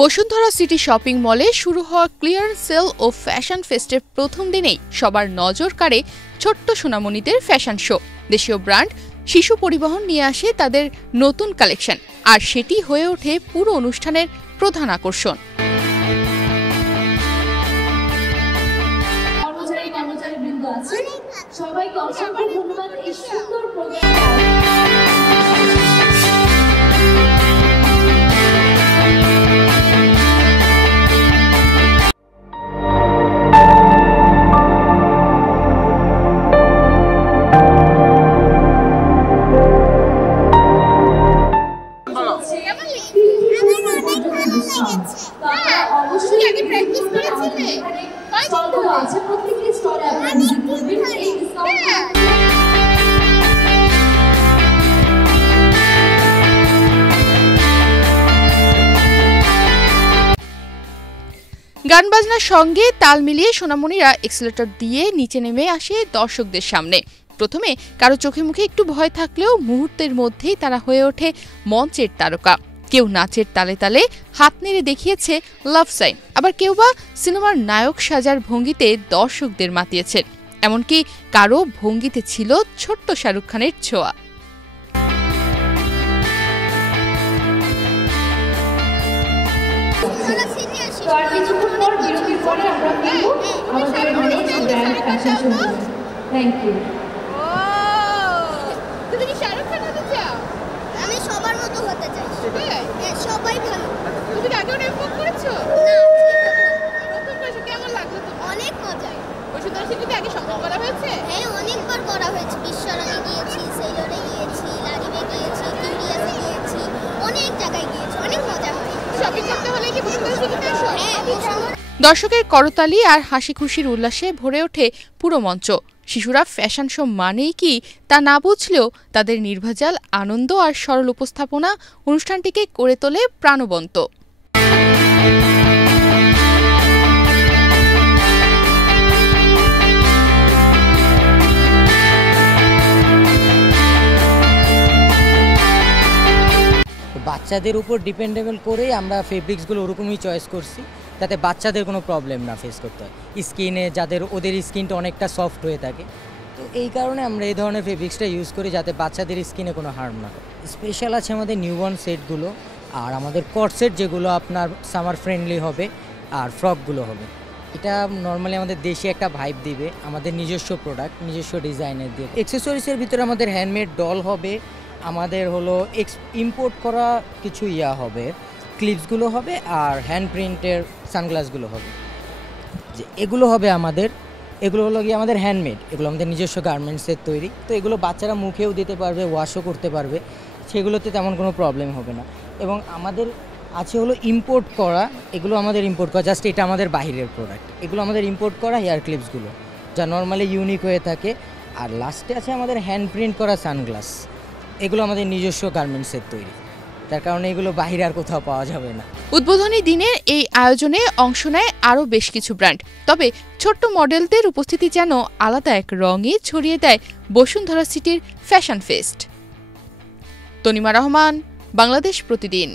Bashundhara city shopping মলে শুরু হওয়া ক্লিয়ারেন্স সেল ও ফ্যাশন ফেস্টের প্রথম দিনেই সবার নজর কাড়ে ছোট্ট সোনামণিদের ফ্যাশন শো। দেশীয় ব্র্যান্ড শিশু পরিবহন নিয়ে আসে তাদের নতুন কালেকশন, আর সেটি হয়ে ওঠে পুরো অনুষ্ঠানের প্রধান আকর্ষণ। সবাইকে অসংখ্য ধন্যবাদ এই সুন্দর প্রোগ্রাম। গান বাজনার সঙ্গে তাল মিলিয়ে সোনামণিরা এক্সেলেটর দিয়ে নিচে নেমে আসে দর্শকদের সামনে। প্রথমে কারো চোখে মুখে একটু ভয় থাকলেও মুহূর্তের মধ্যেই তারা হয়ে ওঠে মঞ্চের তারকা। কেউ নাচের তালে তালে হাত নেড়ে দেখিয়েছে লাভ সাইন, আবার কেউ বা সিনেমার নায়ক সাজার ভঙ্গিতে দর্শকদের মাতিয়েছে। এমনকি কারো ভঙ্গিতে ছিল ছোট্ট শাহরুখ খানের ছোঁয়া। আমি সবার মতো হতে চাই। সবাই ভালো। তুমি কি আগেও এরকম করেছো? প্রথম বয়সে কেমন লাগলো তোমার? অনেক মজা। বসুন্ধরা সিটিতে আগে শপিং করা হয়েছে? হ্যাঁ, অনেকবার করা হয়েছে। বিশ্বরঙে গিয়েছি, সেলরে গিয়েছি, লারিবে গিয়েছি, কিউরিয়াসে গিয়েছি, অনেক জায়গায় গিয়েছি। অনেক মজা হয়। শপিং করতে হলে কি বসুন্ধরা সিটিতে আসো? হ্যাঁ, দর্শকের করতালি আর হাসি খুশির উল্লাসে ভরে ওঠে পুরো মঞ্চ। শিশুরা ফ্যাশন শো মানেই কি তা না বুঝলেও তাদের নির্ভেজাল আনন্দ আর সরল উপস্থাপনা অনুষ্ঠানটিকে করে তোলে প্রাণবন্ত। বাচ্চাদের উপর ডিপেন্ডেবল করেই আমরা ফেব্রিক্সগুলো ওরকমই চয়েস করছি, যাতে বাচ্চাদের কোনো প্রবলেম না ফেস করতে হয়। স্কিনে যাদের ওদের স্কিনটা অনেকটা সফট হয়ে থাকে, তো এই কারণে আমরা এই ধরনের ফেব্রিক্সটা ইউজ করি যাতে বাচ্চাদের স্কিনে কোনো হার্ম না হয়। স্পেশাল আছে আমাদের নিউবর্ন সেটগুলো, আর আমাদের কট সেট যেগুলো আপনার সামার ফ্রেন্ডলি হবে, আর ফ্রকগুলো হবে। এটা নর্মালি আমাদের দেশে একটা ভাইব দিবে, আমাদের নিজস্ব প্রোডাক্ট, নিজস্ব ডিজাইনের দিয়ে। অ্যাক্সেসরিজের ভিতরে আমাদের হ্যান্ডমেড ডল হবে, আমাদের হলো ইম্পোর্ট করা কিছু হবে, ক্লিপসগুলো হবে, আর হ্যান্ড প্রিন্টের সানগ্লাসগুলো হবে। যে এগুলো হবে আমাদের, এগুলো হলো গিয়ে আমাদের হ্যান্ডমেড, এগুলো আমাদের নিজস্ব গার্মেন্টসের তৈরি। তো এগুলো বাচ্চারা মুখেও দিতে পারবে, ওয়াশও করতে পারবে, সেগুলোতে তেমন কোনো প্রবলেম হবে না। এবং আমাদের আছে হলো ইম্পোর্ট করা, এগুলো আমাদের ইম্পোর্ট করা, জাস্ট এটা আমাদের বাইরের প্রোডাক্ট। এগুলো আমাদের ইম্পোর্ট করা হেয়ার ক্লিপসগুলো, যা নর্মালি ইউনিক হয়ে থাকে। আর লাস্টে আছে আমাদের হ্যান্ড প্রিন্ট করা সানগ্লাস, এগুলো আমাদের নিজস্ব গার্মেন্টসের তৈরি, তার কারণে এগুলো বাইরে আর কোথাও পাওয়া যাবে না। উদ্বোধনী দিনের এই আয়োজনে অংশ নেয় আরও বেশ কিছু ব্র্যান্ড। তবে ছোট্ট মডেলদের উপস্থিতি যেন আলাদা এক রঙে ছড়িয়ে দেয় বসুন্ধরা সিটির ফ্যাশন ফেস্ট। তনিমা রহমান, বাংলাদেশ প্রতিদিন।